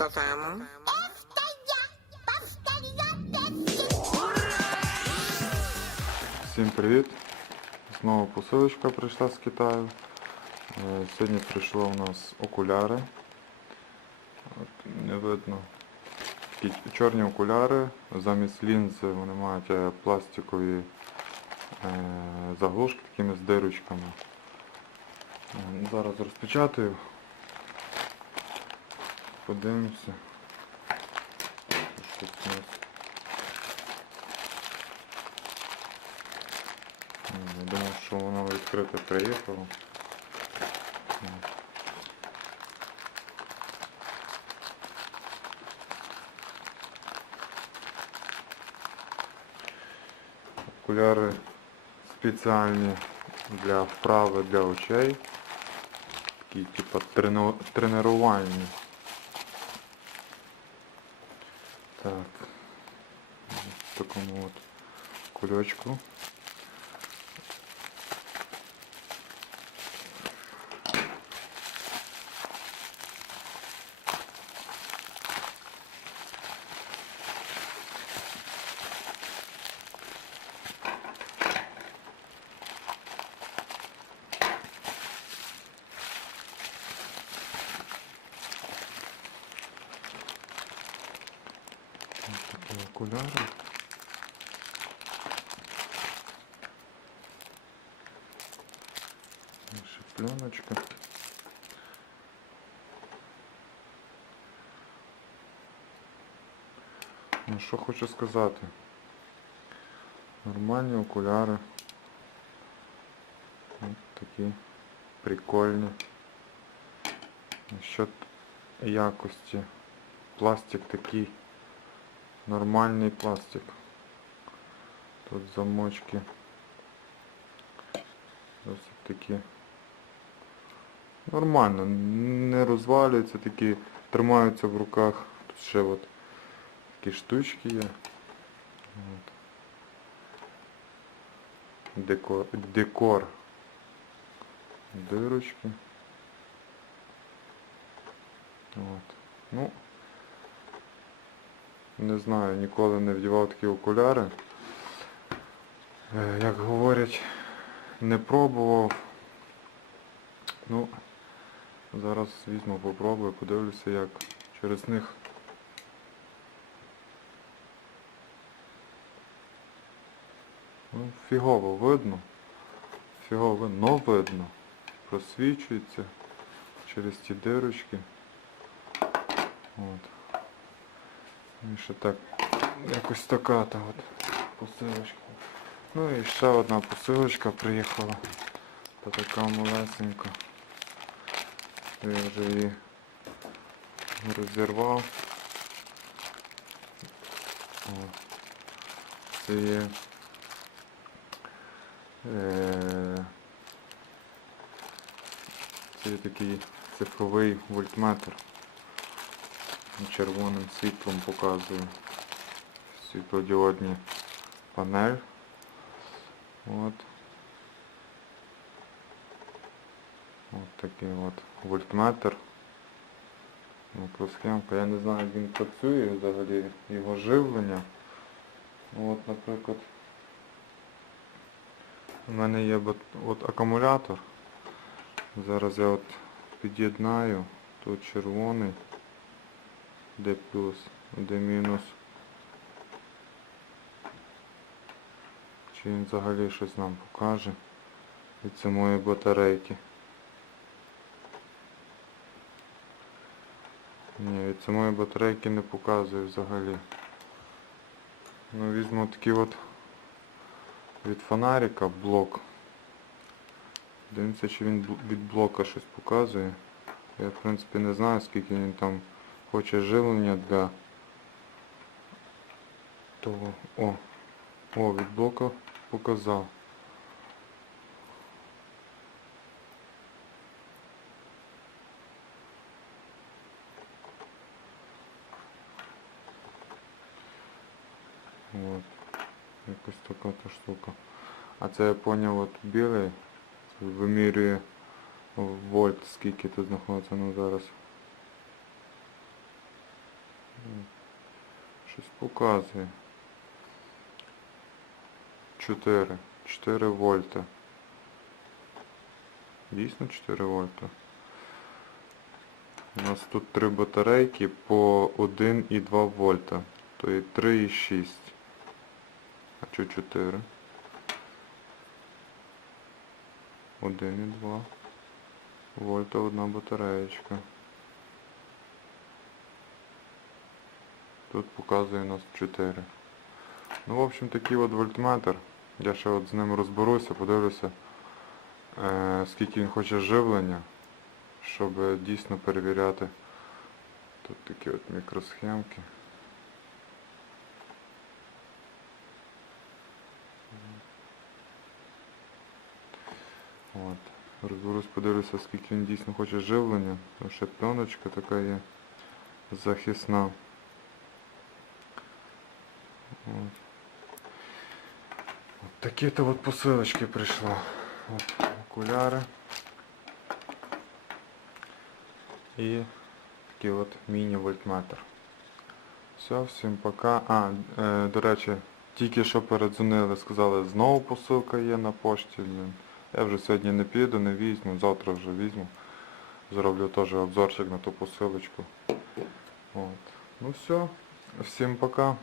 Повторяємо. Всім привіт! Знову посилочка прийшла з Китаю. Е, Сьогодні прийшло у нас окуляри. Не видно. Такі чорні окуляри. Замість лінзи вони мають е, пластикові е, заглушки такими з дирочками. Зараз розпечатаю. Подивимося. Щось у нас. Я думав, що воно відкрите приїхало. Окуляри спеціальні для вправи для очей. Такі трено- тренувальні. Так. В такому от кульочку. Ось такі окуляри. Ще пленочка. Ну що хочу сказати. Нормальні окуляри. Ось такі прикольні. Насчет якості. Пластик такий. Нормальний пластик. Тут замочки. Досить такі. Нормально, не розвалюються, такі тримаються в руках. Тут ще от такі штучки є. От. Декор. Декор. Дирочки. От. Ну, не знаю, ніколи не вдівав такі окуляри. Е, Як говорять, не пробував. Ну, зараз візьму, попробую, подивлюся, як через них. Ну, фігово видно. Фігово видно, но видно. Просвічується через ті дирочки. От. І ще так, якось така та от посилочка. Ну і ще одна посилочка приїхала. Та така малесенька. Я вже її розірвав. О. Це є е, це є такий цифровий вольтметр червоним світлом показує світлодіодні панель. От. От такий от вольтметр. Мікросхемка. Я не знаю, як він працює взагалі, його живлення. Ну, От, наприклад, у мене є от акумулятор. Зараз я от під'єднаю. Тут червоний де плюс, де мінус. Чи він взагалі щось нам покаже від самої батарейки. Ні, від самої батарейки не показує взагалі. Ну візьму такий от від фонарика блок. Дивимося, чи він від блока щось показує. Я в принципі не знаю скільки він там хоче живлення для того. О, о, від блока показав. От. Якось така та штука. А це я поняв от білий. Це вимірює вольт, скільки тут знаходиться ну зараз. Щось показує. 4. 4 вольта. Дійсно 4 вольта. У нас тут три батарейки по 1,2 вольта. То є 3,6. А чо 4? 1,2 вольта одна батареєчка. Тут показує у нас 4. Ну, в общем, такий от вольтметр. Я ще от з ним розберуся, подивлюся, е, скільки він хоче живлення, щоб дійсно перевіряти. Тут такі от мікросхемки. От. Розберусь, подивлюся, скільки він дійсно хоче живлення. Що пленочка така є захисна. От. От такі-то от посилочки прийшли. От, окуляри. І такий от міні-вольтметр. Все, всім пока. А, е, до речі, тільки що передзвонили, сказали, знову посилка є на пошті. Я вже сьогодні не піду, не візьму, завтра вже візьму. Зроблю теж обзорчик на ту посилочку. От. Ну все, всім пока.